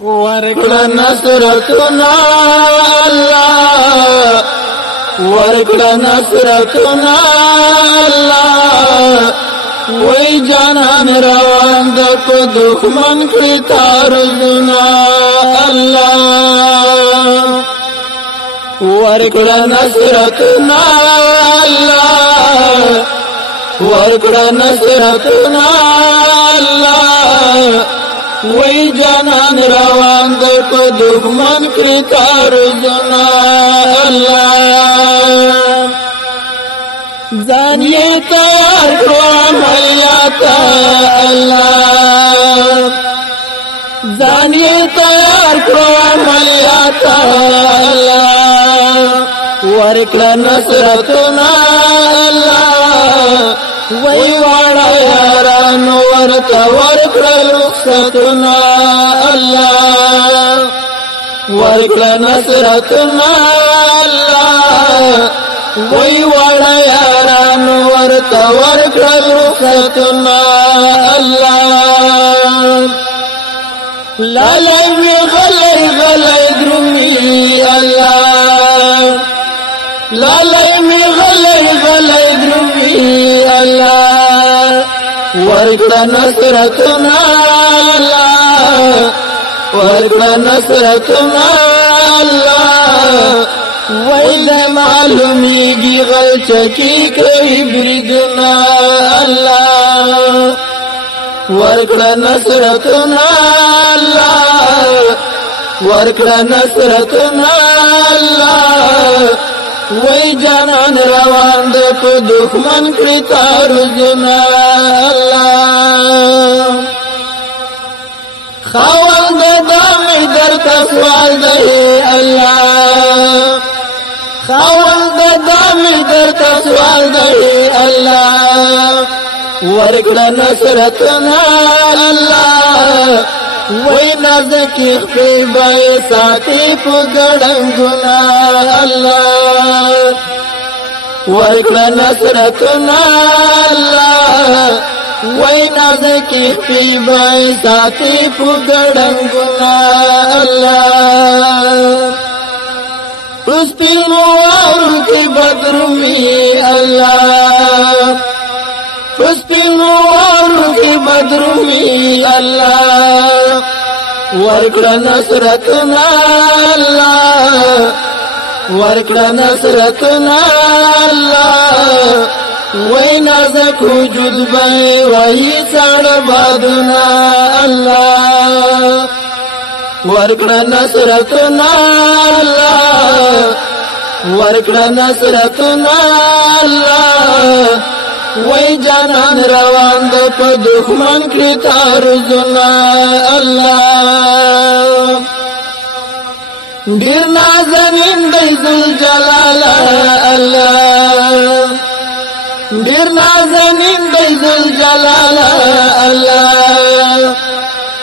ورکړه نصرتنا الله ورکړه نصرتنا الله وای جانان روان د کو دښمن کړی تارزنا الله ورکړه نصرتنا الله ورکړه نصرتنا الله وای جانان روان د کو دښمن کړی تارزنا الله ځان یې تیار کړو عملیات الله ځان یې تیار کړو عملیات الله ورکړه نصرتنا الله وای واړه یارانو ورته ورکړه رخصتنا الله ورکړه نصرتنا الله وای واړه یارانو ورته ورکړه رخصتنا الله لالی غلی غلی درومي الله لالی غلی غلی درومي الله ورکړه نصرتنا الله ورکړه نصرتنا الله ویل معلومیږي غلچکی کوي بریدنا الله ورکړه نصرتنا الله ورکړه نصرتنا الله وای جانان روان د په دښمن کړی تارزنا الله خاوند دامي درته سوال دی الله خاوند دامي درته سوال دی الله ورکړه نصرتنا الله وای نازکی خپل بای ساتي په ګړنګنا الله ورکړه نصرتنا الله وای نازکی خپل بای ساتي په ګړنګنا الله پس پیموارو کی بدرمی الله پس پیموارو کی بدرمی الله ورکړه نصرتنا الله ورکړه نصرتنا الله وای نازک وجود به وای سړ بادنا الله ورکړه نصرتنا الله ورکړه نصرتنا الله وای جانان روان د په دښمن کې تارزنا الله ډیر نازنین دی ذل جلال الله ډیر نازنین دی ذل جلال الله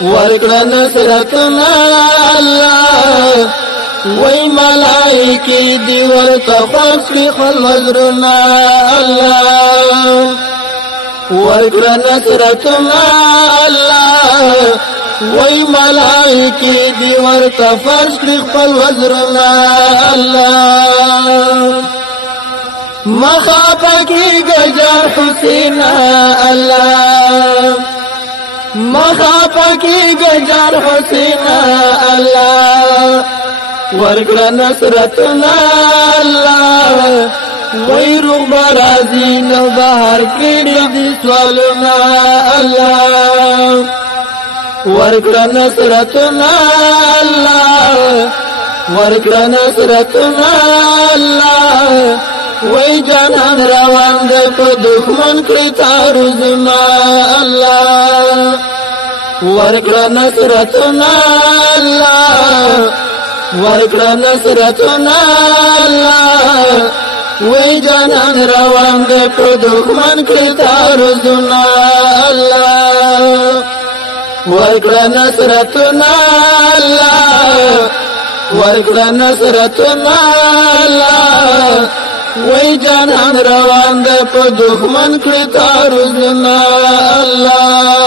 ورکړه نصرتنا الله وای ملائکی دی ورته خوښ خلزرنا الله ورکړه نصرتنا الله وای ملائکی دی ورته خوښ خلزرنا الله مخافکی گجر حسین الله مخافکی گجر حسین الله ورکړه نصرتنا الله وای روغ برازي نو بهر کړي دي سوالنا الله ورکړه نصرتنا الله ورکړه نصرتنا الله وای جانان روان د په دښمن کړی تارزنا الله ورکړه نصرتنا الله ورکړه نصرتنا الله وای جانان روان د په دښمن کړی تارزنا الله ورکړه نصرتنا الله ورکړه نصرتنا الله وای جانان روان د په دښمن کړی تارزنا الله